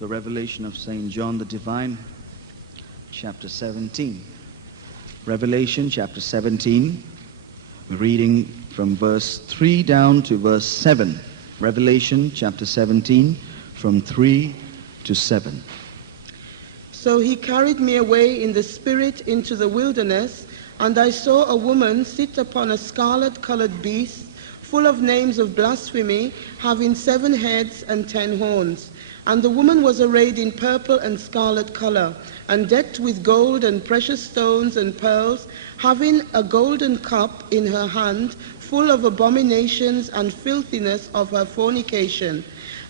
the Revelation of St. John the Divine, chapter 17. Revelation chapter 17, reading from verse 3 down to verse 7. Revelation chapter 17, from 3 to 7. So he carried me away in the spirit into the wilderness, and I saw a woman sit upon a scarlet-colored beast, full of names of blasphemy, having 7 heads and 10 horns. And the woman was arrayed in purple and scarlet color, and decked with gold and precious stones and pearls, having a golden cup in her hand, full of abominations and filthiness of her fornication.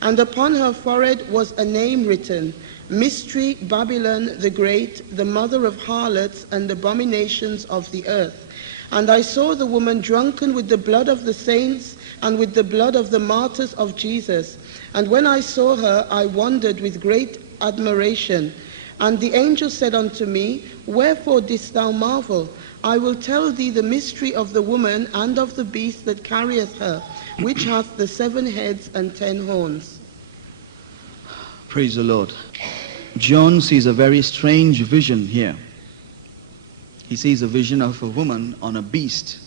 And upon her forehead was a name written, Mystery, Babylon the Great, the mother of harlots and abominations of the earth. And I saw the woman drunken with the blood of the saints and with the blood of the martyrs of Jesus. And when I saw her, I wondered with great admiration. And the angel said unto me, Wherefore didst thou marvel? I will tell thee the mystery of the woman and of the beast that carrieth her, which hath the 7 heads and 10 horns. Praise the Lord. John sees a very strange vision here. He sees a vision of a woman on a beast.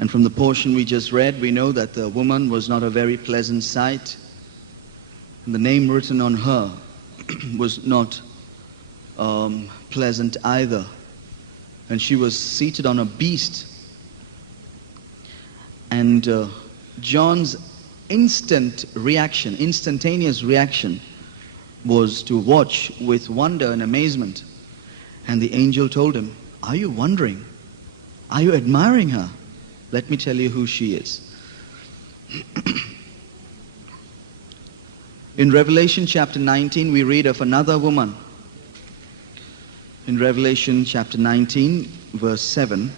And from the portion we just read, we know that the woman was not a very pleasant sight. And the name written on her was not pleasant either. And she was seated on a beast. And John's instantaneous reaction was to watch with wonder and amazement. And the angel told him, Are you wondering? Are you admiring her? Let me tell you who she is. In Revelation chapter 19, we read of another woman. In Revelation chapter 19, verse 7.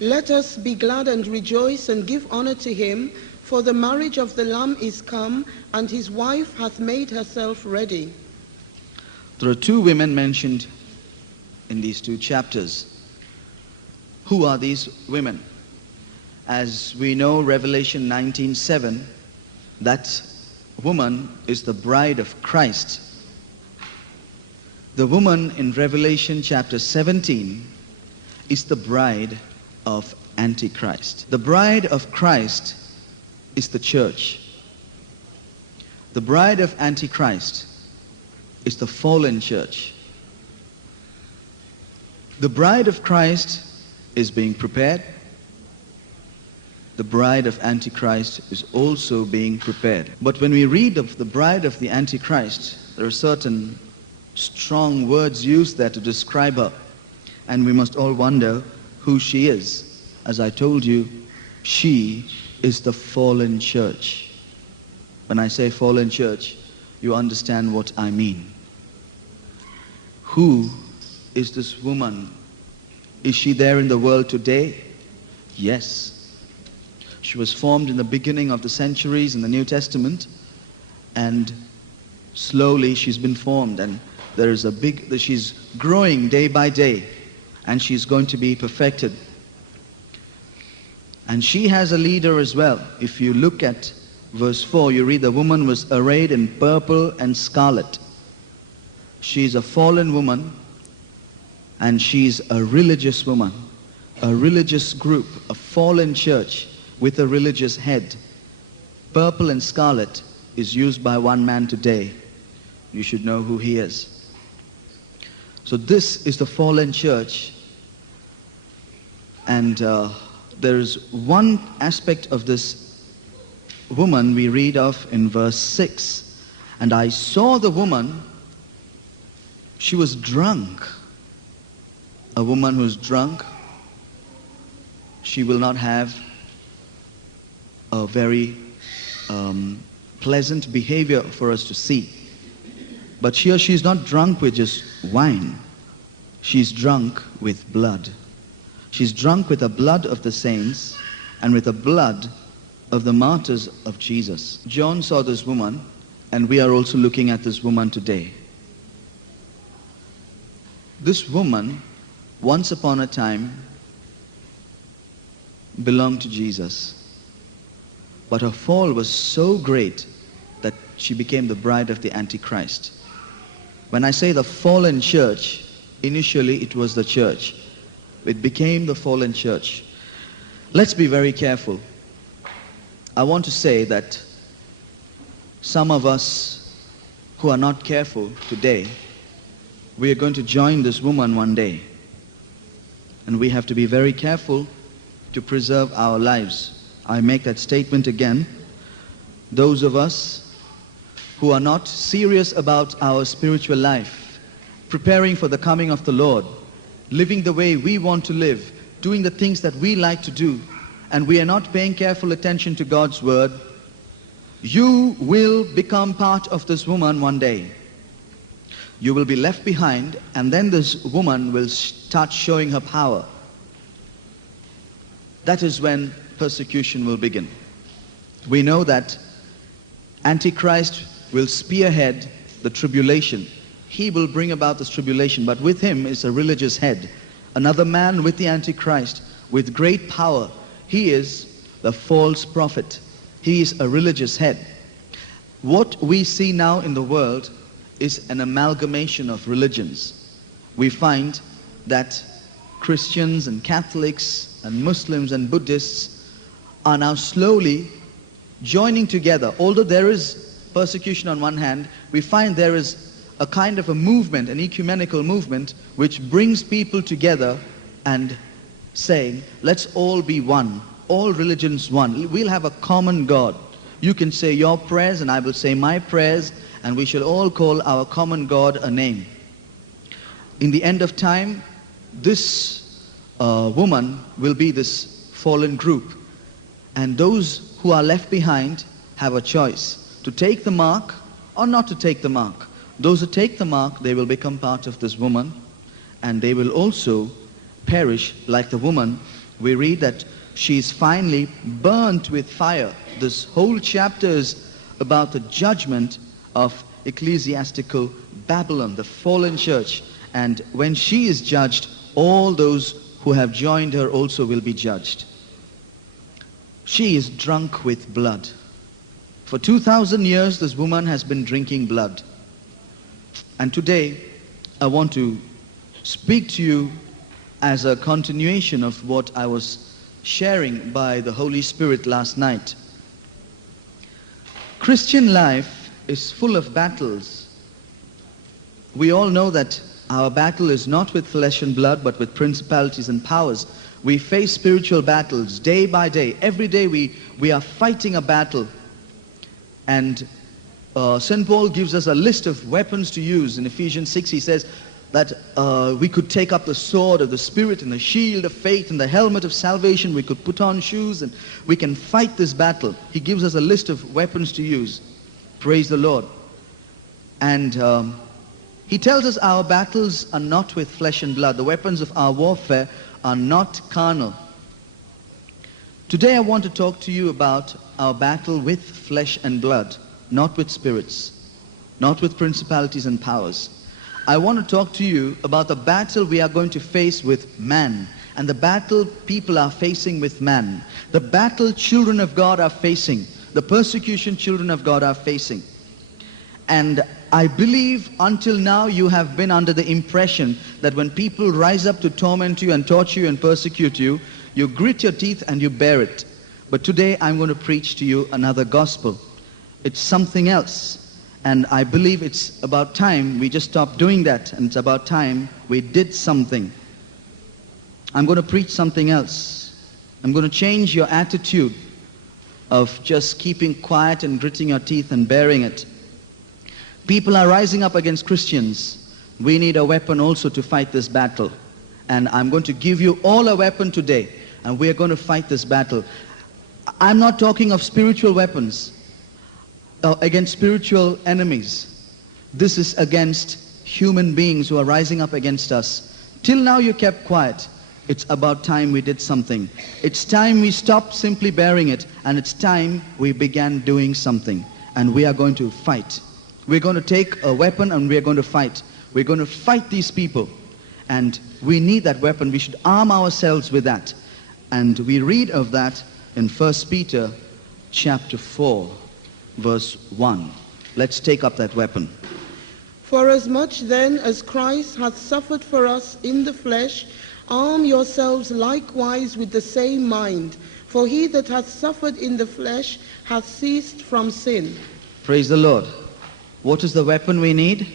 Let us be glad and rejoice and give honor to him, for the marriage of the Lamb is come, and his wife hath made herself ready. There are 2 women mentioned in these 2 chapters. Who are these women? As we know, Revelation 19:7, that woman is the bride of Christ. The woman in Revelation chapter 17 is the bride of Antichrist. The bride of Christ is the church. The bride of Antichrist is the fallen church. The bride of Christ is being prepared. The bride of Antichrist is also being prepared. But when we read of the bride of the Antichrist, there are certain strong words used there to describe her. And we must all wonder who she is. As I told you, she is the fallen church. When I say fallen church, you understand what I mean. Who is this woman? Is she there in the world today? Yes. She was formed in the beginning of the centuries in the New Testament, and slowly she's been formed, and she's growing day by day, and she's going to be perfected. And she has a leader as well. If you look at verse 4, you read the woman was arrayed in purple and scarlet. She's a fallen woman, and she's a religious woman, a religious group, a fallen church with a religious head. Purple and scarlet is used by one man today. You should know who he is. So this is the fallen church. And there is one aspect of this woman we read of in verse 6. And I saw the woman, she was drunk. A woman who's drunk, she will not have a very pleasant behavior for us to see. But here she's not drunk with just wine. She's drunk with blood. She's drunk with the blood of the saints and with the blood of the martyrs of Jesus. John saw this woman, and we are also looking at this woman today. This woman, once upon a time, belonged to Jesus. But her fall was so great that she became the bride of the Antichrist. When I say the fallen church, initially it was the church. It became the fallen church. Let's be very careful. I want to say that some of us who are not careful today, we are going to join this woman one day. And we have to be very careful to preserve our lives. I make that statement again. Those of us who are not serious about our spiritual life, preparing for the coming of the Lord, living the way we want to live, doing the things that we like to do, and we are not paying careful attention to God's word, you will become part of this woman one day. You will be left behind, and then this woman will start showing her power. That is when persecution will begin. We know that Antichrist will spearhead the tribulation. He will bring about this tribulation, but with him is a religious head. Another man with the Antichrist, with great power. He is the false prophet. He is a religious head. What we see now in the world is an amalgamation of religions. We find that Christians and Catholics and Muslims and Buddhists are now slowly joining together. Although there is persecution on one hand, we find there is a kind of a movement, an ecumenical movement, which brings people together and saying, let's all be one, all religions one. We'll have a common God. You can say your prayers and I will say my prayers, and we shall all call our common God a name. In the end of time, this woman will be this fallen group. And those who are left behind have a choice to take the mark or not to take the mark. Those who take the mark, they will become part of this woman, and they will also perish like the woman. We read that she is finally burnt with fire. This whole chapter is about the judgment of ecclesiastical Babylon, the fallen church. And when she is judged, all those who have joined her also will be judged. She is drunk with blood. For 2,000 years, this woman has been drinking blood. And today, I want to speak to you as a continuation of what I was sharing by the Holy Spirit last night. Christian life is full of battles. We all know that our battle is not with flesh and blood, but with principalities and powers. We face spiritual battles day by day. Every day we are fighting a battle. And St. Paul gives us a list of weapons to use. In Ephesians 6, he says that we could take up the sword of the Spirit and the shield of faith and the helmet of salvation. We could put on shoes and we can fight this battle. He gives us a list of weapons to use. Praise the Lord. And he tells us our battles are not with flesh and blood. The weapons of our warfare are not carnal. Today I want to talk to you about our battle with flesh and blood, not with spirits, not with principalities and powers. I want to talk to you about the battle we are going to face with man, and the battle people are facing with man, the battle children of God are facing, the persecution children of God are facing. And I believe until now you have been under the impression that when people rise up to torment you and torture you and persecute you, you grit your teeth and you bear it. But today I'm going to preach to you another gospel. It's something else. And I believe it's about time we just stopped doing that, and it's about time we did something. I'm going to preach something else. I'm going to change your attitude of just keeping quiet and gritting your teeth and bearing it. People are rising up against Christians. We need a weapon also to fight this battle. And I'm going to give you all a weapon today, and we are going to fight this battle. I'm not talking of spiritual weapons against spiritual enemies. This is against human beings who are rising up against us. Till now you kept quiet. It's about time we did something. It's time we stopped simply bearing it, and it's time we began doing something. And we are going to fight. We're going to take a weapon and we're going to fight. We're going to fight these people. And we need that weapon. We should arm ourselves with that. And we read of that in 1 Peter chapter 4. verse 1. Let's take up that weapon. For as much then as Christ hath suffered for us in the flesh, arm yourselves likewise with the same mind. For he that hath suffered in the flesh hath ceased from sin. Praise the Lord. What is the weapon we need?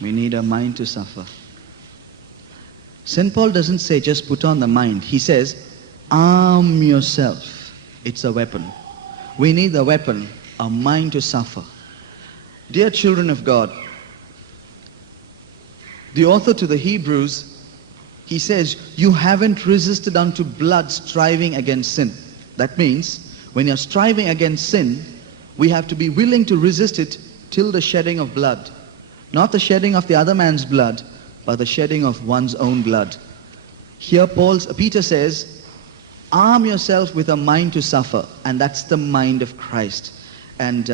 We need a mind to suffer. St. Paul doesn't say just put on the mind. He says, arm yourself. It's a weapon. We need the weapon, a mind to suffer. Dear children of God, the author to the Hebrews, he says, you haven't resisted unto blood striving against sin. That means, when you're striving against sin, we have to be willing to resist it till the shedding of blood. Not the shedding of the other man's blood, but the shedding of one's own blood. Here Peter says, arm yourself with a mind to suffer. And that's the mind of Christ. And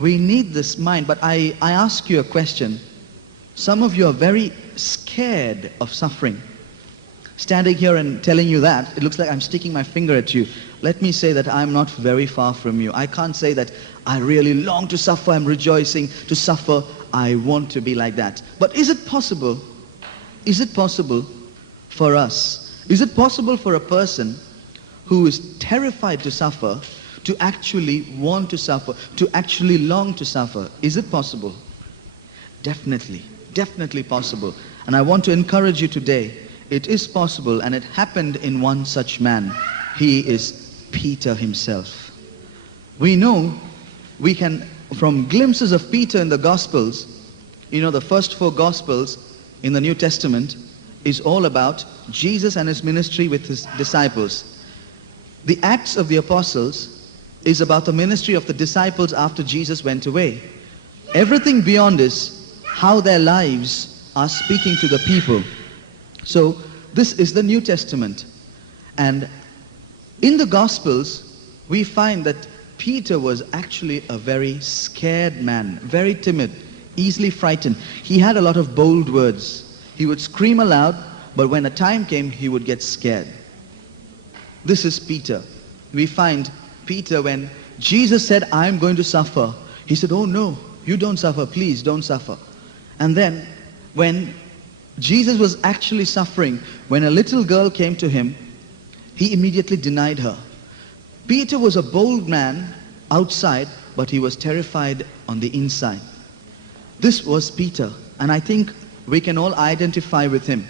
we need this mind. But I ask you a question. Some of you are very scared of suffering. Standing here and telling you that, it looks like I'm sticking my finger at you. Let me say that I'm not very far from you. I can't say that I really long to suffer, I'm rejoicing to suffer. I want to be like that. But is it possible? Is it possible for us? Is it possible for a person who is terrified to suffer to actually want to suffer, to actually long to suffer? Is it possible? Definitely. Definitely possible. And I want to encourage you today. It is possible, and it happened in one such man. He is Peter himself. We know, we can, from glimpses of Peter in the Gospels, you know, the first 4 Gospels in the New Testament is all about Jesus and his ministry with his disciples. The Acts of the Apostles is about the ministry of the disciples after Jesus went away. Everything beyond is how their lives are speaking to the people. So this is the New Testament. And in the Gospels, we find that Peter was actually a very scared man, very timid, easily frightened. He had a lot of bold words. He would scream aloud, but when a time came, he would get scared. This is Peter. We find Peter, when Jesus said, I'm going to suffer, he said, oh no, you don't suffer, please don't suffer. And then when Jesus was actually suffering, when a little girl came to him, he immediately denied her. Peter was a bold man outside, but he was terrified on the inside. This was Peter, and I think we can all identify with him.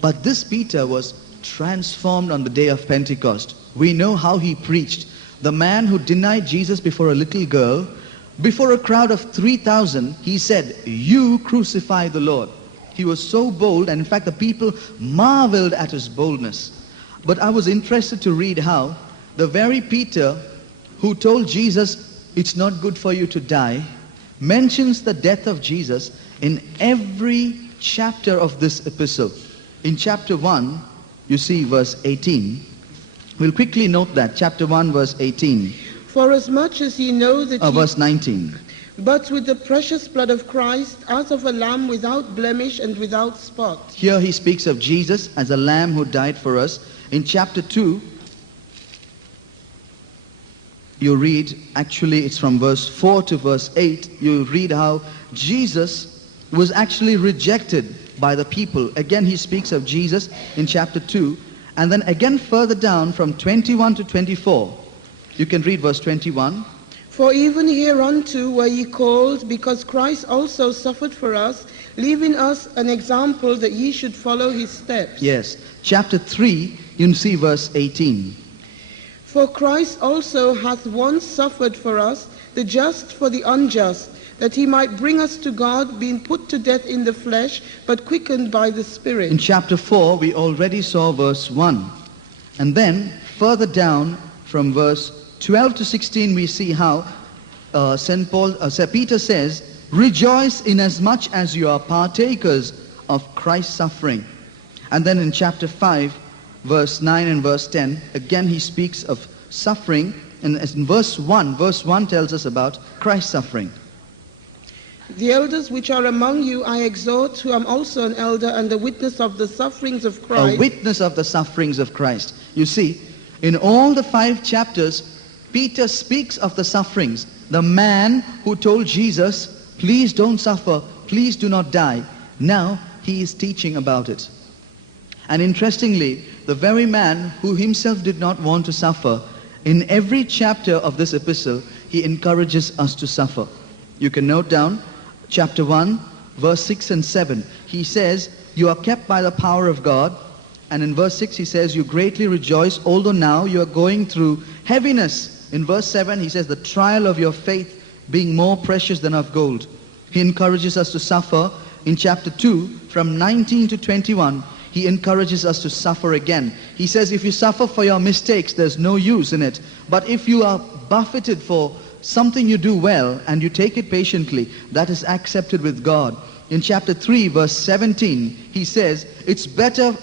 But this Peter was transformed on the day of Pentecost. We know how he preached. The man who denied Jesus before a little girl, before a crowd of 3,000, he said, you crucify the Lord. He was so bold, and in fact the people marveled at his boldness. But I was interested to read how the very Peter who told Jesus, it's not good for you to die, mentions the death of Jesus in every chapter of this epistle. In chapter 1, you see verse 18. We'll quickly note that, chapter 1, verse 18. For as much as ye know that verse 19. But with the precious blood of Christ, as of a lamb without blemish and without spot. Here he speaks of Jesus as a lamb who died for us. In chapter 2, you read, actually it's from verse 4 to verse 8, you read how Jesus was actually rejected by the people. Again he speaks of Jesus in chapter 2. And then again further down from 21 to 24, you can read verse 21. For even hereunto were ye called, because Christ also suffered for us, leaving us an example that ye should follow his steps. Yes. Chapter 3, you see verse 18. For Christ also hath once suffered for us, the just for the unjust, that he might bring us to God, being put to death in the flesh, but quickened by the Spirit. In chapter 4, we already saw verse 1. And then further down from verse 12 to 16, we see how Peter says, rejoice inasmuch as you are partakers of Christ's suffering. And then in chapter 5, verse 9 and verse 10, again he speaks of suffering. And in verse 1 tells us about Christ's suffering. The elders which are among you I exhort, who am also an elder and a witness of the sufferings of Christ. A witness of the sufferings of Christ. You see, in all the 5 chapters, Peter speaks of the sufferings. The man who told Jesus, please don't suffer, please do not die. Now he is teaching about it. And interestingly, the very man who himself did not want to suffer, in every chapter of this epistle, he encourages us to suffer. You can note down chapter 1, verse 6 and 7. He says, you are kept by the power of God. And in verse 6 he says, you greatly rejoice, although now you are going through heaviness. In verse 7 he says, the trial of your faith being more precious than of gold. He encourages us to suffer. In chapter 2, from 19 to 21, he encourages us to suffer again. He says, if you suffer for your mistakes, there's no use in it. But if you are buffeted for something you do well and you take it patiently, that is accepted with God. In chapter 3, verse 17, he says, it's better,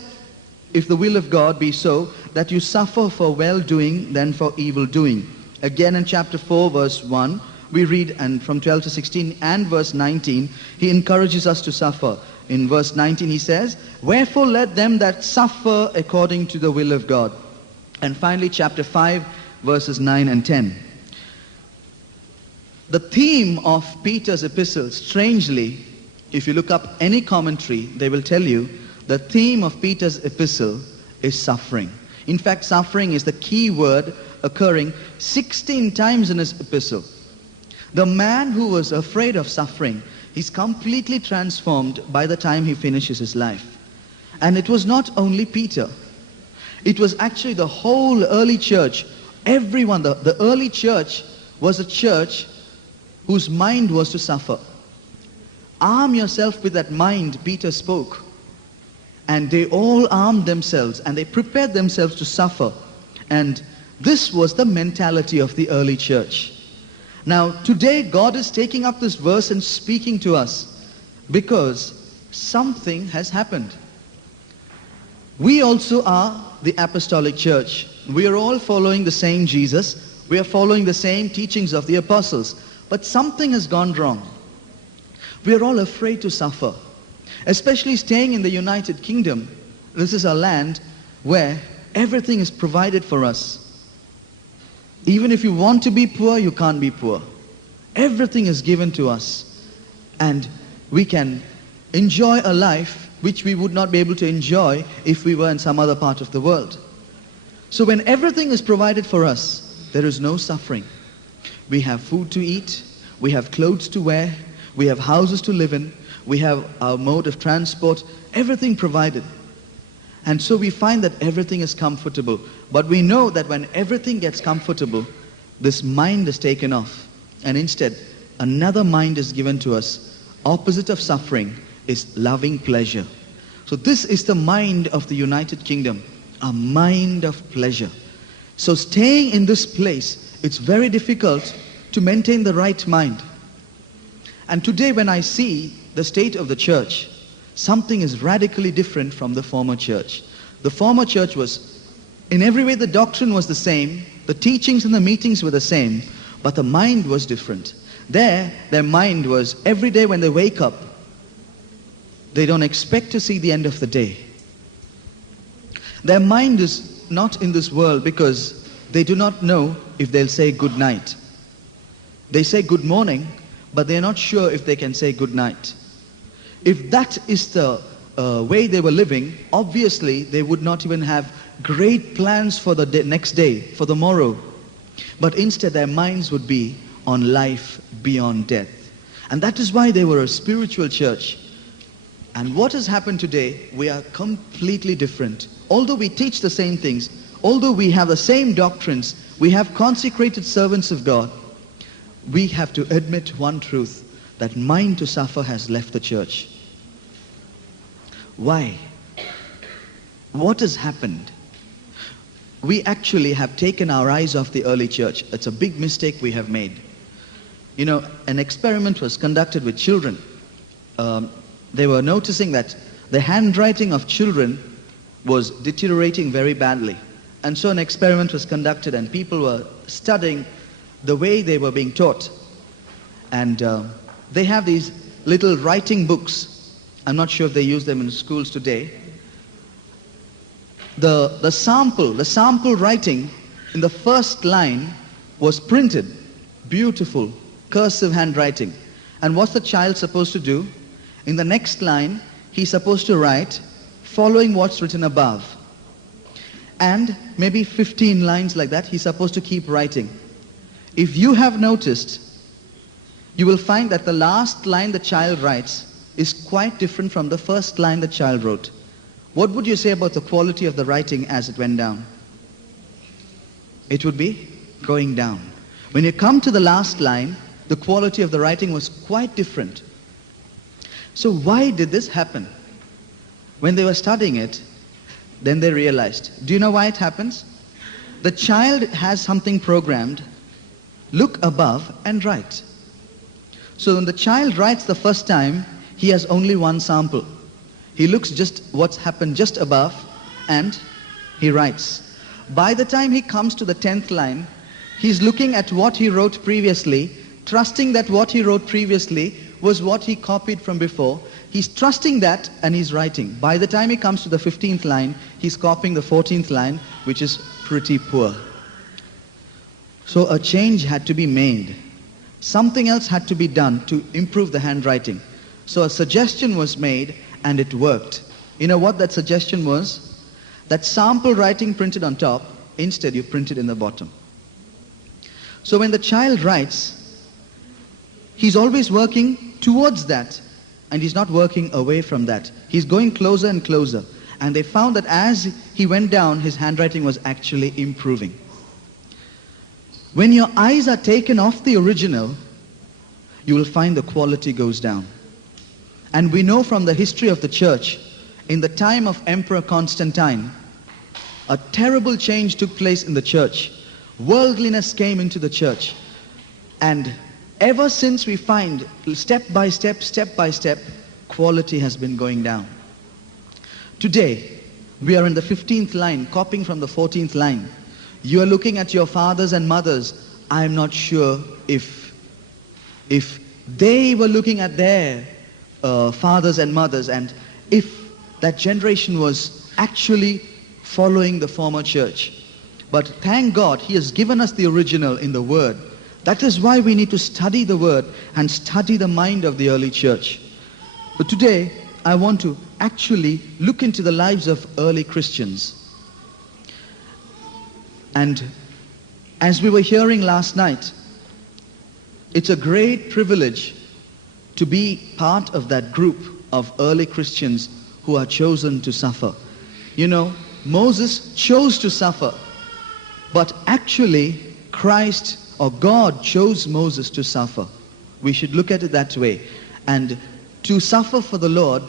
if the will of God be so, that you suffer for well-doing than for evil-doing. Again in chapter 4, verse 1, we read, and from 12 to 16 and verse 19, he encourages us to suffer. In verse 19 he says, wherefore let them that suffer according to the will of God. And finally chapter 5, verses 9 and 10. The theme of Peter's epistle, strangely, if you look up any commentary, they will tell you the theme of Peter's epistle is suffering. In fact, suffering is the key word occurring 16 times in his epistle. The man who was afraid of suffering, he's completely transformed by the time he finishes his life. And it was not only Peter. It was actually the whole early church. Everyone, the early church was a church whose mind was to suffer. Arm yourself with that mind, Peter spoke. And they all armed themselves and they prepared themselves to suffer. And this was the mentality of the early church. Now, today God is taking up this verse and speaking to us because something has happened. We also are the apostolic church. We are all following the same Jesus. We are following the same teachings of the apostles. But something has gone wrong. We are all afraid to suffer. Especially staying in the United Kingdom. This is a land where everything is provided for us. Even if you want to be poor, you can't be poor. Everything is given to us. And we can enjoy a life which we would not be able to enjoy if we were in some other part of the world. So when everything is provided for us, there is no suffering. We have food to eat, we have clothes to wear, we have houses to live in, we have our mode of transport, everything provided. And so we find that everything is comfortable. But we know that when everything gets comfortable, this mind is taken off. And instead, another mind is given to us. Opposite of suffering is loving pleasure. So this is the mind of the United Kingdom, a mind of pleasure. So staying in this place, it's very difficult to maintain the right mind. And today when I see the state of the church, something is radically different from the former church. The former church was, in every way the doctrine was the same, the teachings and the meetings were the same, but the mind was different. There, their mind was, every day when they wake up, they don't expect to see the end of the day. Their mind is not in this world because they do not know if they'll say good night. They say good morning, but they're not sure if they can say good night. If that is the way they were living, obviously they would not even have great plans for the next day, for the morrow. But instead their minds would be on life beyond death. And that is why they were a spiritual church. And what has happened today, we are completely different. Although we teach the same things, although we have the same doctrines, we have consecrated servants of God, we have to admit one truth, that mind to suffer has left the church. Why? What has happened? We actually have taken our eyes off the early church. It's a big mistake we have made. You know, an experiment was conducted with children. They were noticing that the handwriting of children was deteriorating very badly. And so an experiment was conducted and people were studying the way they were being taught. And they have these little writing books. I'm not sure if they use them in schools today. The sample writing in the first line was printed, beautiful, cursive handwriting. And what's the child supposed to do? In the next line, he's supposed to write, following what's written above. And maybe 15 lines like that, he's supposed to keep writing. If you have noticed, you will find that the last line the child writes is quite different from the first line the child wrote. What would you say about the quality of the writing as it went down? It would be going down. When you come to the last line, the quality of the writing was quite different. So why did this happen? When they were studying it, then they realized. Do you know why it happens? The child has something programmed. Look above and write. So when the child writes the first time, he has only one sample. He looks just what's happened just above and he writes. By the time he comes to the 10th line, he's looking at what he wrote previously, trusting that what he wrote previously was what he copied from before. He's trusting that and he's writing. By the time he comes to the 15th line, he's copying the 14th line, which is pretty poor. So a change had to be made. Something else had to be done to improve the handwriting. So a suggestion was made and it worked. You know what that suggestion was? That sample writing printed on top, instead you print it in the bottom. So when the child writes, he's always working towards that and he's not working away from that. He's going closer and closer. And they found that as he went down, his handwriting was actually improving. When your eyes are taken off the original, you will find the quality goes down. And we know from the history of the church, in the time of Emperor Constantine, a terrible change took place in the church. Worldliness came into the church. And ever since we find step by step, quality has been going down. Today, we are in the 15th line, copying from the 14th line. You are looking at your fathers and mothers. I'm not sure if they were looking at their fathers and mothers and if that generation was actually following the former church. But thank God, He has given us the original in the Word. That is why we need to study the Word and study the mind of the early church. But today, I want to actually look into the lives of early Christians. And as we were hearing last night, it's a great privilege to be part of that group of early Christians who are chosen to suffer. You know, Moses chose to suffer, but actually Christ or God chose Moses to suffer. We should look at it that way. And to suffer for the Lord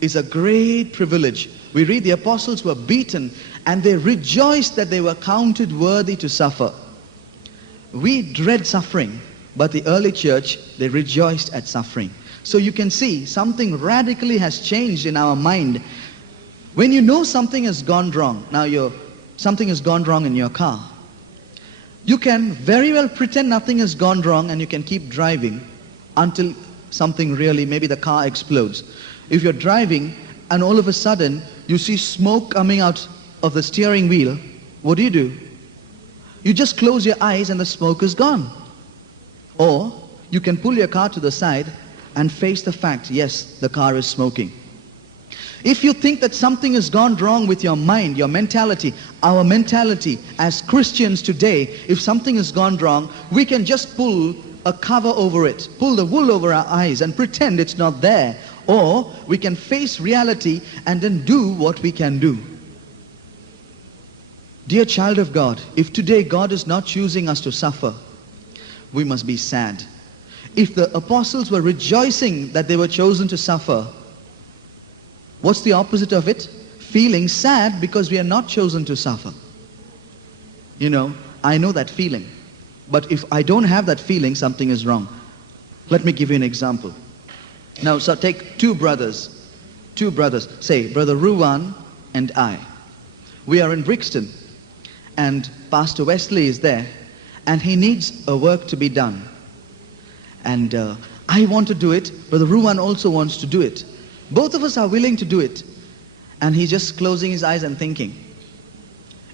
is a great privilege. We read the apostles were beaten and they rejoiced that they were counted worthy to suffer. We dread suffering, but the early church, they rejoiced at suffering. So you can see something radically has changed in our mind. When you know something has gone wrong, something has gone wrong in your car, you can very well pretend nothing has gone wrong and you can keep driving until something really, maybe the car explodes. If you're driving and all of a sudden you see smoke coming out of the steering wheel, what do? You just close your eyes and the smoke is gone. Or you can pull your car to the side and face the fact, yes, the car is smoking. If you think that something has gone wrong with your mind, your mentality, our mentality as Christians today, if something has gone wrong, we can just pull a cover over it, pull the wool over our eyes and pretend it's not there. Or we can face reality and then do what we can do. Dear child of God, if today God is not choosing us to suffer, we must be sad. If the apostles were rejoicing that they were chosen to suffer, what's the opposite of it? Feeling sad because we are not chosen to suffer. You know, I know that feeling. But if I don't have that feeling, something is wrong. Let me give you an example. Now, so take two brothers, say Brother Ruwan and I. We are in Brixton and Pastor Wesley is there and he needs a work to be done. And I want to do it, Brother Ruwan also wants to do it. Both of us are willing to do it. And he's just closing his eyes and thinking,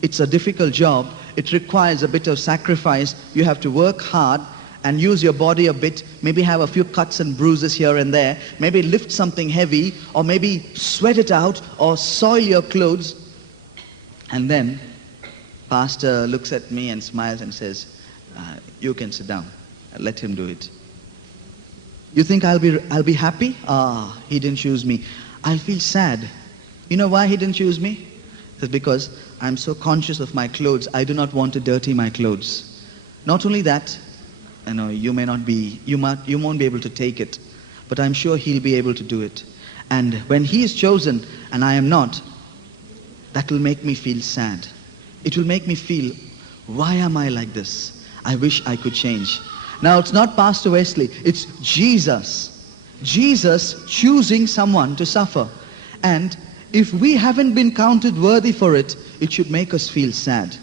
it's a difficult job. It requires a bit of sacrifice. You have to work hard and use your body a bit, maybe have a few cuts and bruises here and there, maybe lift something heavy, or maybe sweat it out, or soil your clothes. And then pastor looks at me and smiles and says, you can sit down. Let him do it. You think I'll be happy? He didn't choose me. I'll feel sad. You know why he didn't choose me? It's because I'm so conscious of my clothes. I do not want to dirty my clothes. Not only that, you won't be able to take it, but I'm sure he'll be able to do it. And when he is chosen and I am not, that will make me feel sad. It will make me feel, why am I like this? I wish I could change. Now, it's not Pastor Wesley, it's Jesus. Jesus choosing someone to suffer. And if we haven't been counted worthy for it, it should make us feel sad.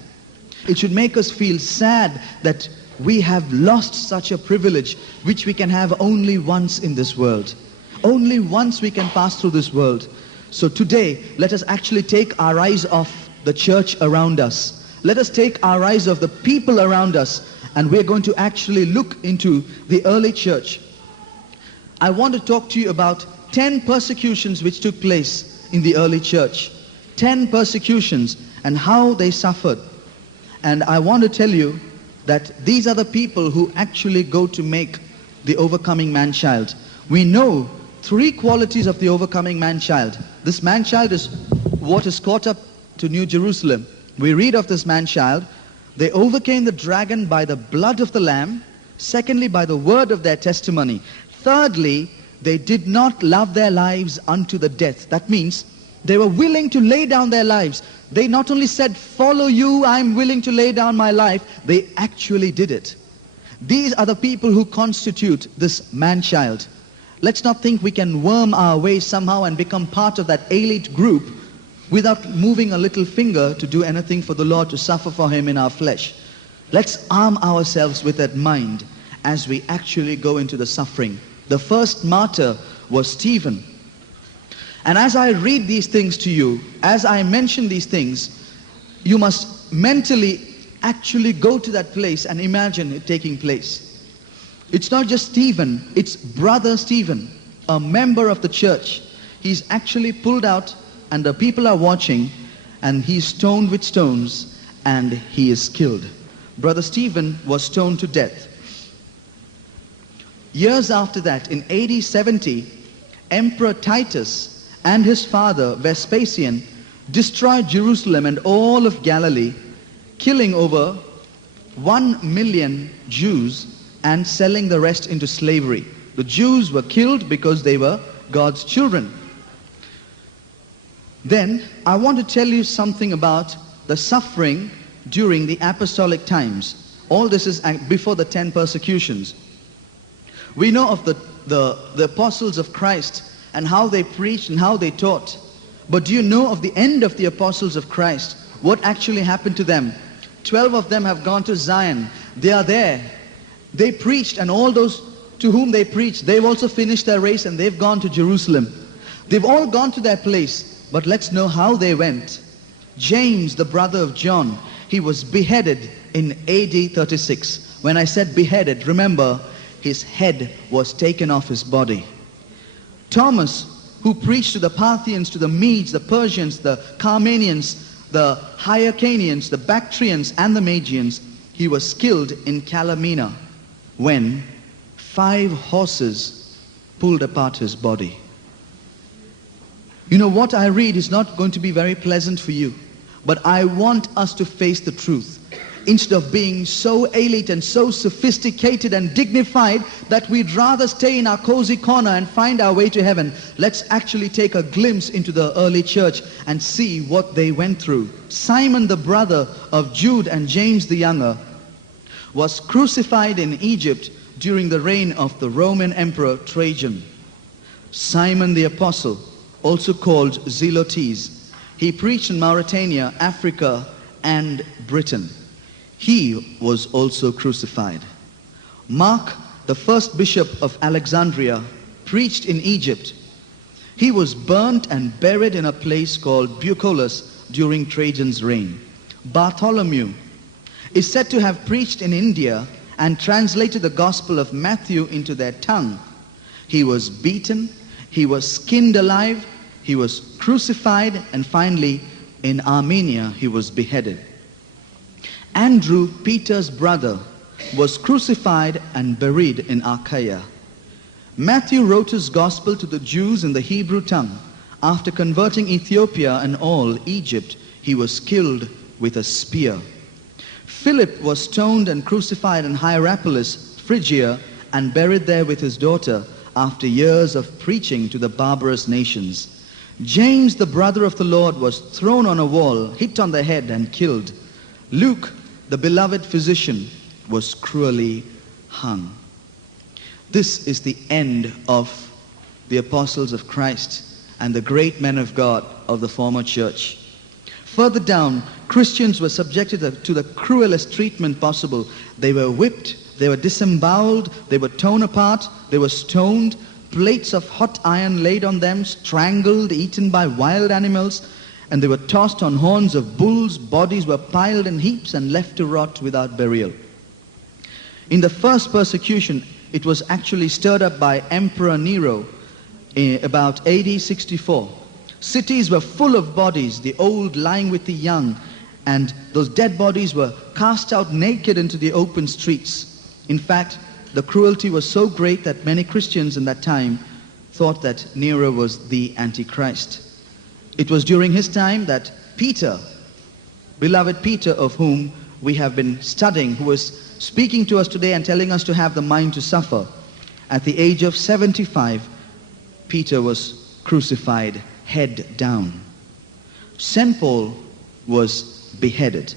It should make us feel sad that we have lost such a privilege which we can have only once in this world. Only once we can pass through this world. So today, let us actually take our eyes off the church around us. Let us take our eyes off the people around us, and we're going to actually look into the early church. I want to talk to you about 10 persecutions which took place in the early church. 10 persecutions and how they suffered. And I want to tell you that these are the people who actually go to make the overcoming man-child. We know 3 qualities of the overcoming man-child. This man-child is what is caught up to New Jerusalem. We read of this man-child. They overcame the dragon by the blood of the Lamb. Secondly, by the word of their testimony. Thirdly, they did not love their lives unto the death. That means they were willing to lay down their lives. They not only said, follow you, I'm willing to lay down my life. They actually did it. These are the people who constitute this man-child. Let's not think we can worm our way somehow and become part of that elite group without moving a little finger to do anything for the Lord, to suffer for him in our flesh. Let's arm ourselves with that mind as we actually go into the suffering. The first martyr was Stephen. And as I read these things to you, as I mention these things, you must mentally actually go to that place and imagine it taking place. It's not just Stephen, it's brother Stephen, a member of the church. He's actually pulled out and the people are watching, and he's stoned with stones and he is killed. Brother Stephen was stoned to death. Years after that, in AD 70, Emperor Titus and his father Vespasian destroyed Jerusalem and all of Galilee, killing over 1 million Jews and selling the rest into slavery. The Jews were killed because they were God's children. Then I want to tell you something about the suffering during the apostolic times. All this is before the 10 persecutions. We know of the apostles of Christ and how they preached and how they taught. But do you know of the end of the apostles of Christ? What actually happened to them? 12 of them have gone to Zion. They are there. They preached, and all those to whom they preached, they've also finished their race and they've gone to Jerusalem. They've all gone to their place. But let's know how they went. James, the brother of John, he was beheaded in AD 36. When I said beheaded, remember, his head was taken off his body. Thomas, who preached to the Parthians, to the Medes, the Persians, the Carmanians, the Hyrcanians, the Bactrians, and the Magians, he was killed in Calamina when 5 horses pulled apart his body. You know, what I read is not going to be very pleasant for you, but I want us to face the truth. Instead of being so elite and so sophisticated and dignified that we'd rather stay in our cozy corner and find our way to heaven, let's actually take a glimpse into the early church and see what they went through. Simon, the brother of Jude and James the younger, was crucified in Egypt during the reign of the Roman Emperor Trajan. Simon the apostle, also called Zelotes, he preached in Mauritania, Africa, and Britain. He was also crucified. Mark, the first bishop of Alexandria, preached in Egypt. He was burnt and buried in a place called Bucolius during Trajan's reign. Bartholomew, is said to have preached in India and translated the Gospel of Matthew into their tongue. He was beaten, he was skinned alive, he was crucified, and finally in Armenia he was beheaded. Andrew, Peter's brother, was crucified and buried in Achaia. Matthew wrote his gospel to the Jews in the Hebrew tongue. After converting Ethiopia and all Egypt, he was killed with a spear. Philip was stoned and crucified in Hierapolis, Phrygia, and buried there with his daughter after years of preaching to the barbarous nations. James, the brother of the Lord, was thrown on a wall, hit on the head, and killed. Luke, the beloved physician, was cruelly hung. This is the end of the apostles of Christ and the great men of God of the former church. Further down, Christians were subjected to the cruelest treatment possible. They were whipped, they were disemboweled, they were torn apart, they were stoned, plates of hot iron laid on them, strangled, eaten by wild animals, and they were tossed on horns of bulls. Bodies were piled in heaps and left to rot without burial. In the first persecution, it was actually stirred up by Emperor Nero about AD 64. Cities were full of bodies, the old lying with the young, and those dead bodies were cast out naked into the open streets. In fact, the cruelty was so great that many Christians in that time thought that Nero was the Antichrist. It was during his time that Peter, beloved Peter, of whom we have been studying, who was speaking to us today and telling us to have the mind to suffer. At the age of 75, Peter was crucified head down. St. Paul was beheaded.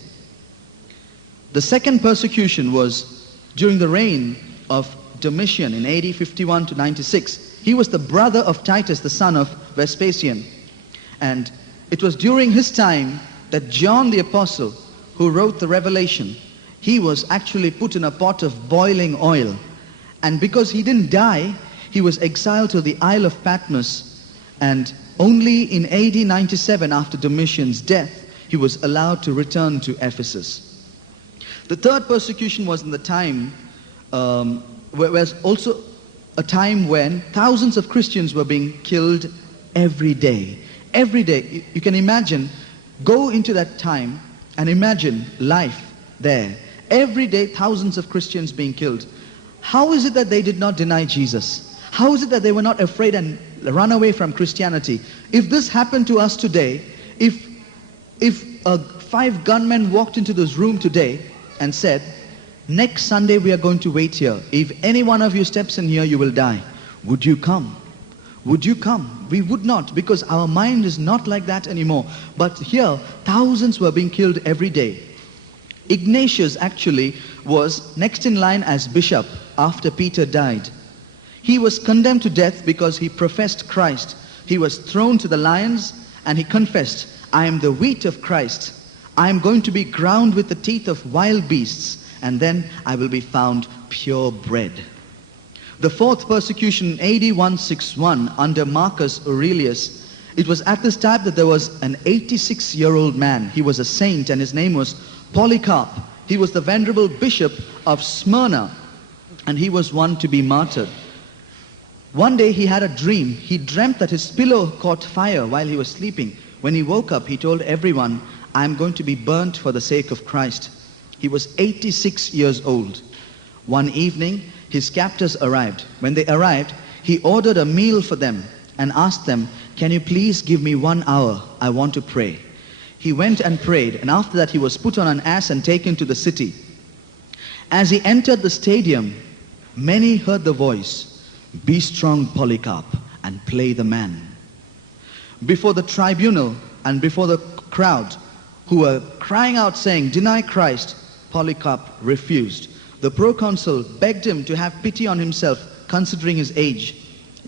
The second persecution was during the reign of Domitian in AD 51 to 96. He was the brother of Titus, the son of Vespasian. And it was during his time that John the Apostle, who wrote the Revelation, he was actually put in a pot of boiling oil. And because he didn't die, he was exiled to the Isle of Patmos. And only in AD 97, after Domitian's death, he was allowed to return to Ephesus. The third persecution was in the time, was also a time when thousands of Christians were being killed every day. Every day. You can imagine, go into that time and imagine life there. Every day, thousands of Christians being killed. How is it that they did not deny Jesus? How is it that they were not afraid and run away from Christianity? If this happened to us today, if 5 gunmen walked into this room today and said, next Sunday we are going to wait here. If any one of you steps in here, you will die. Would you come? Would you come? We would not, because our mind is not like that anymore. But here, thousands were being killed every day. Ignatius actually was next in line as bishop after Peter died. He was condemned to death because he professed Christ. He was thrown to the lions and he confessed, I am the wheat of Christ. I am going to be ground with the teeth of wild beasts, and then I will be found pure bread. The fourth persecution, AD 161, under Marcus Aurelius, it was at this time that there was an 86-year-old man. He was a saint and his name was Polycarp. He was the venerable bishop of Smyrna, and he was one to be martyred. One day he had a dream. He dreamt that his pillow caught fire while he was sleeping. When he woke up, he told everyone, I am going to be burnt for the sake of Christ. He was 86 years old. One evening, his captors arrived. When they arrived, he ordered a meal for them and asked them, can you please give me 1 hour? I want to pray. He went and prayed, and after that he was put on an ass and taken to the city. As he entered the stadium, many heard the voice, be strong, Polycarp, and play the man. Before the tribunal and before the crowd who were crying out saying, deny Christ, Polycarp refused. The proconsul begged him to have pity on himself, considering his age.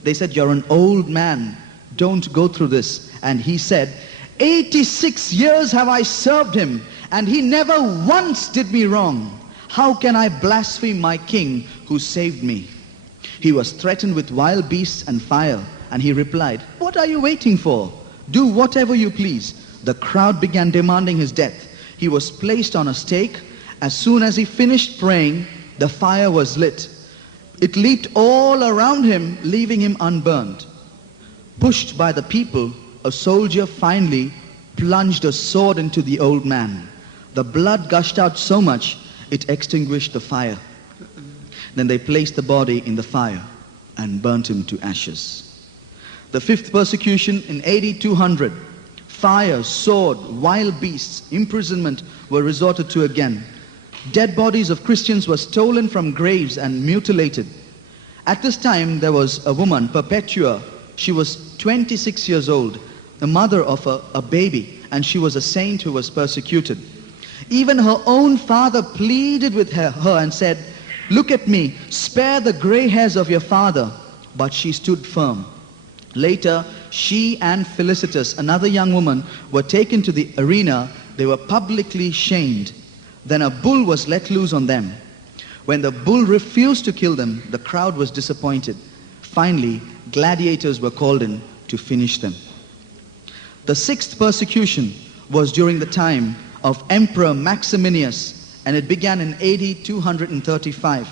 They said, you're an old man, don't go through this. And he said, 86 years have I served him, and he never once did me wrong. How can I blaspheme my king who saved me? He was threatened with wild beasts and fire, and he replied, what are you waiting for? Do whatever you please. The crowd began demanding his death. He was placed on a stake, As soon as he finished praying, the fire was lit. It leaped all around him, leaving him unburned. Pushed by the people, a soldier finally plunged a sword into the old man. The blood gushed out so much, it extinguished the fire. Then they placed the body in the fire and burnt him to ashes. The fifth persecution in AD 200, fire, sword, wild beasts, imprisonment were resorted to again. Dead bodies of Christians were stolen from graves and mutilated. At this time, there was a woman, Perpetua. She was 26 years old, the mother of a baby, and she was a saint who was persecuted. Even her own father pleaded with her and said, "Look at me, spare the gray hairs of your father." But she stood firm. Later, she and Felicitas, another young woman, were taken to the arena. They were publicly shamed. Then a bull was let loose on them. When the bull refused to kill them, the crowd was disappointed. Finally, gladiators were called in to finish them. The sixth persecution was during the time of Emperor Maximinius, and it began in AD 235.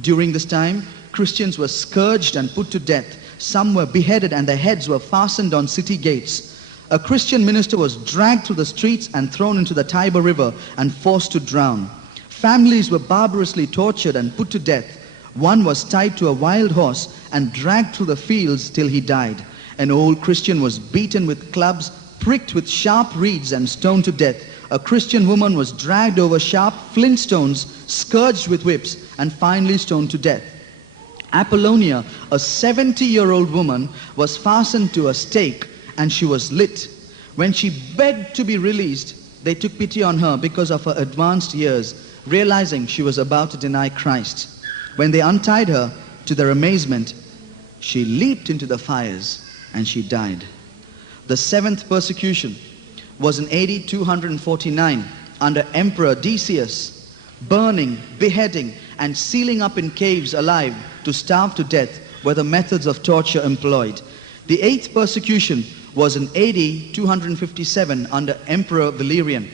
During this time, Christians were scourged and put to death. Some were beheaded and their heads were fastened on city gates. A Christian minister was dragged through the streets and thrown into the Tiber River and forced to drown. Families were barbarously tortured and put to death. One was tied to a wild horse and dragged through the fields till he died. An old Christian was beaten with clubs, pricked with sharp reeds, and stoned to death. A Christian woman was dragged over sharp flint stones, scourged with whips, and finally stoned to death. Apollonia, a 70-year-old woman, was fastened to a stake and she was lit. When she begged to be released, they took pity on her because of her advanced years, realizing she was about to deny Christ. When they untied her, to their amazement, she leaped into the fires and she died. The seventh persecution was in AD 249 under Emperor Decius. Burning, beheading, and sealing up in caves alive to starve to death were the methods of torture employed. The eighth persecution was in AD 257 under Emperor Valerian.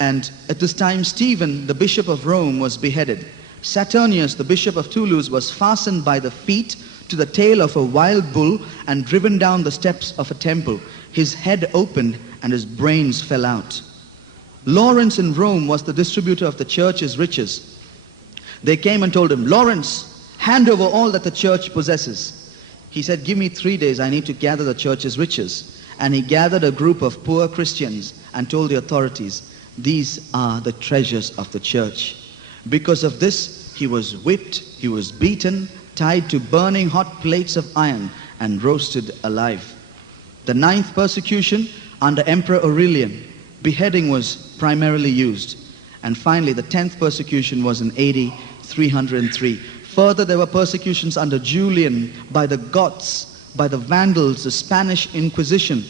And at this time, Stephen, the Bishop of Rome, was beheaded. Saturnius, the Bishop of Toulouse, was fastened by the feet to the tail of a wild bull and driven down the steps of a temple. His head opened and his brains fell out. Lawrence in Rome was the distributor of the church's riches. They came and told him, "Lawrence, hand over all that the church possesses." He said, "Give me 3 days, I need to gather the church's riches." And he gathered a group of poor Christians and told the authorities, "These are the treasures of the church." Because of this, he was whipped, he was beaten, tied to burning hot plates of iron, and roasted alive. The ninth persecution under Emperor Aurelian, beheading was primarily used. And finally, the 10th persecution was in AD 303. Further, there were persecutions under Julian, by the Goths, by the Vandals, the Spanish Inquisition,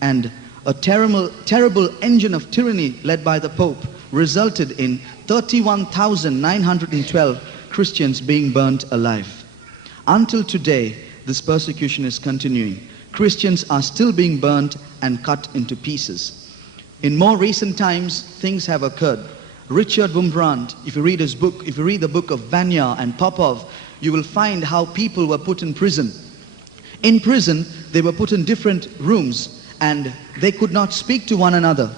and a terrible engine of tyranny led by the Pope resulted in 31,912 Christians being burnt alive. Until today, this persecution is continuing. Christians are still being burnt and cut into pieces. In more recent times, things have occurred. Richard Wurmbrand, if you read his book, if you read the book of Vanya and Popov, you will find how people were put in prison. In prison, they were put in different rooms and they could not speak to one another.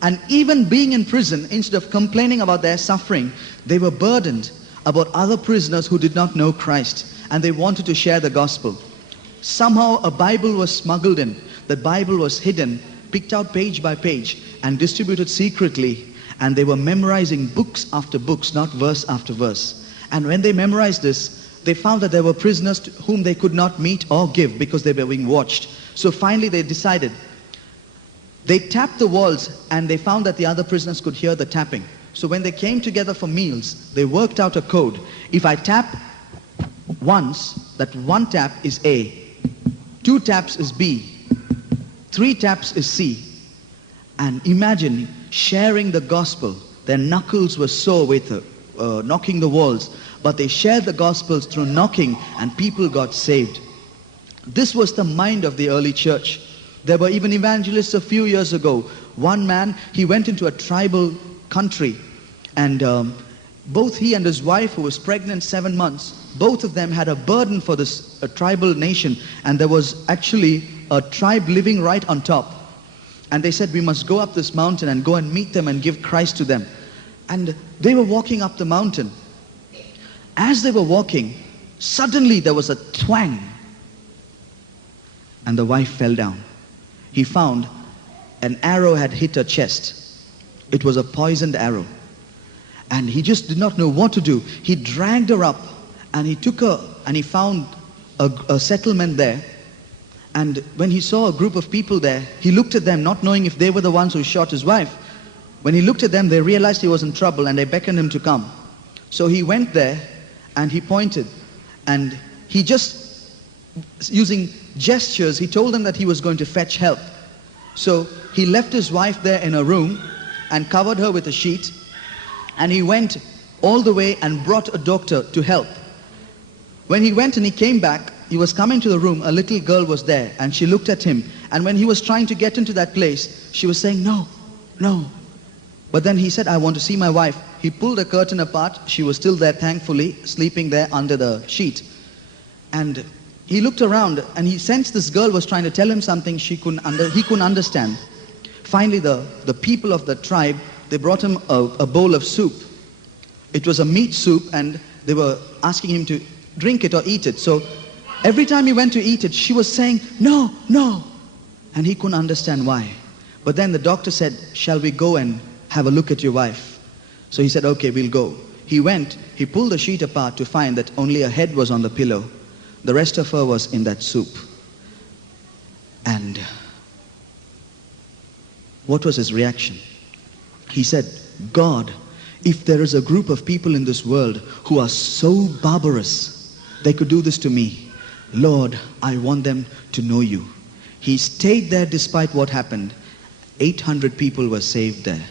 And even being in prison, instead of complaining about their suffering, they were burdened about other prisoners who did not know Christ, and they wanted to share the gospel. Somehow a Bible was smuggled in. The Bible was hidden, picked out page by page, and distributed secretly. And they were memorizing books after books, not verse after verse. And when they memorized this, they found that there were prisoners to whom they could not meet or give because they were being watched. So finally they decided. They tapped the walls and they found that the other prisoners could hear the tapping. So when they came together for meals, they worked out a code. If I tap once, that one tap is A, 2 taps is B, 3 taps is C. And imagine sharing the gospel. Their knuckles were sore with knocking the walls, but they shared the gospels through knocking and people got saved. This was the mind of the early church. There were even evangelists a few years ago. One man, he went into a tribal country And both he and his wife, who was pregnant 7 months, both of them had a burden for this tribal nation. And there was actually a tribe living right on top. And they said, we must go up this mountain and go and meet them and give Christ to them. And they were walking up the mountain. As they were walking, suddenly there was a twang. And the wife fell down. He found an arrow had hit her chest. It was a poisoned arrow. And he just did not know what to do. He dragged her up and he took her and he found a settlement there. And when he saw a group of people there, he looked at them, not knowing if they were the ones who shot his wife. When he looked at them, they realized he was in trouble and they beckoned him to come. So he went there and he pointed, and he just, using gestures, he told them that he was going to fetch help. So he left his wife there in a room and covered her with a sheet, and he went all the way and brought a doctor to help. When he went and he came back, he was coming to the room, a little girl was there, and she looked at him, and when he was trying to get into that place, she was saying, no, no. But then he said, I want to see my wife. He pulled the curtain apart. She was still there, thankfully, sleeping there under the sheet. And he looked around and he sensed this girl was trying to tell him something he couldn't understand. Finally, the people of the tribe, they brought him a bowl of soup. It was a meat soup, and they were asking him to drink it or eat it. So every time he went to eat it, she was saying, no, no. And he couldn't understand why. But then the doctor said, shall we go and have a look at your wife? So he said, okay, we'll go. He went, he pulled the sheet apart to find that only her head was on the pillow. The rest of her was in that soup. And what was his reaction? He said, God, if there is a group of people in this world who are so barbarous, they could do this to me, Lord, I want them to know you. He stayed there despite what happened. 800 people were saved there.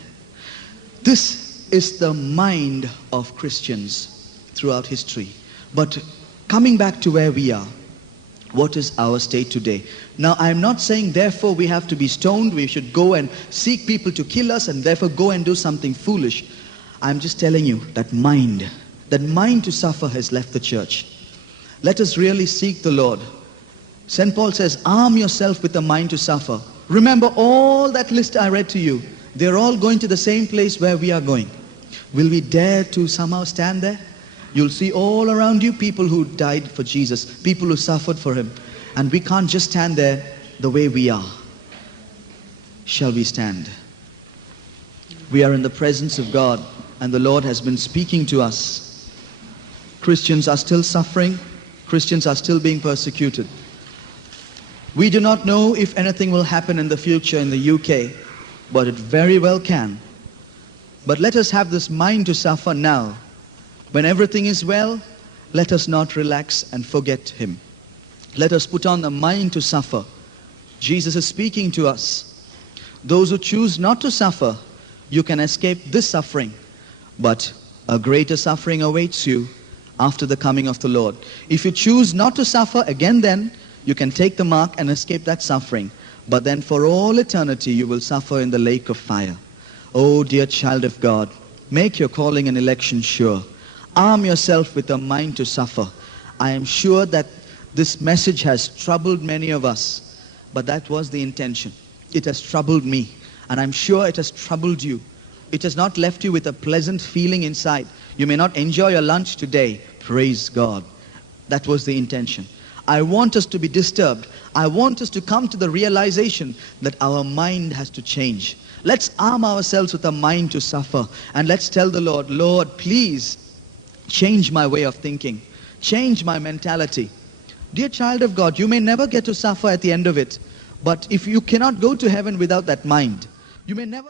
This is the mind of Christians throughout history. But coming back to where we are, what is our state today? Now, I'm not saying therefore we have to be stoned, we should go and seek people to kill us and therefore go and do something foolish. I'm just telling you that mind to suffer has left the church. Let us really seek the Lord. St. Paul says, arm yourself with a mind to suffer. Remember all that list I read to you. They're all going to the same place where we are going. Will we dare to somehow stand there? You'll see all around you people who died for Jesus, people who suffered for him. And we can't just stand there the way we are. Shall we stand? We are in the presence of God, and the Lord has been speaking to us. Christians are still suffering. Christians are still being persecuted. We do not know if anything will happen in the future in the UK, but it very well can. But let us have this mind to suffer now. When everything is well, let us not relax and forget him. Let us put on the mind to suffer. Jesus is speaking to us. Those who choose not to suffer, you can escape this suffering. But a greater suffering awaits you after the coming of the Lord. If you choose not to suffer, again then, you can take the mark and escape that suffering. But then for all eternity, you will suffer in the lake of fire. Oh, dear child of God, make your calling and election sure. Arm yourself with a mind to suffer. I am sure that this message has troubled many of us, but that was the intention. It has troubled me, and I'm sure it has troubled you. It has not left you with a pleasant feeling inside. You may not enjoy your lunch today. Praise God. That was the intention. I want us to be disturbed. I want us to come to the realization that our mind has to change. Let's arm ourselves with a mind to suffer, and let's tell the Lord, Lord, please change my way of thinking. Change my mentality. Dear child of God, you may never get to suffer at the end of it, but if you cannot go to heaven without that mind, you may never...